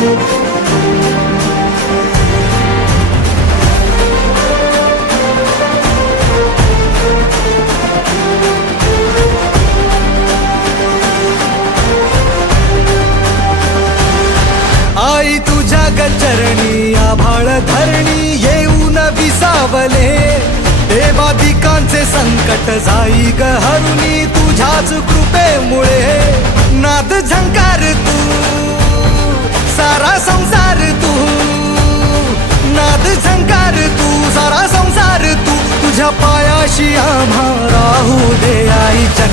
आई तुझ्या आभाळ धरणी येऊन विसावले. देवाधिकांचे संकट जाई ग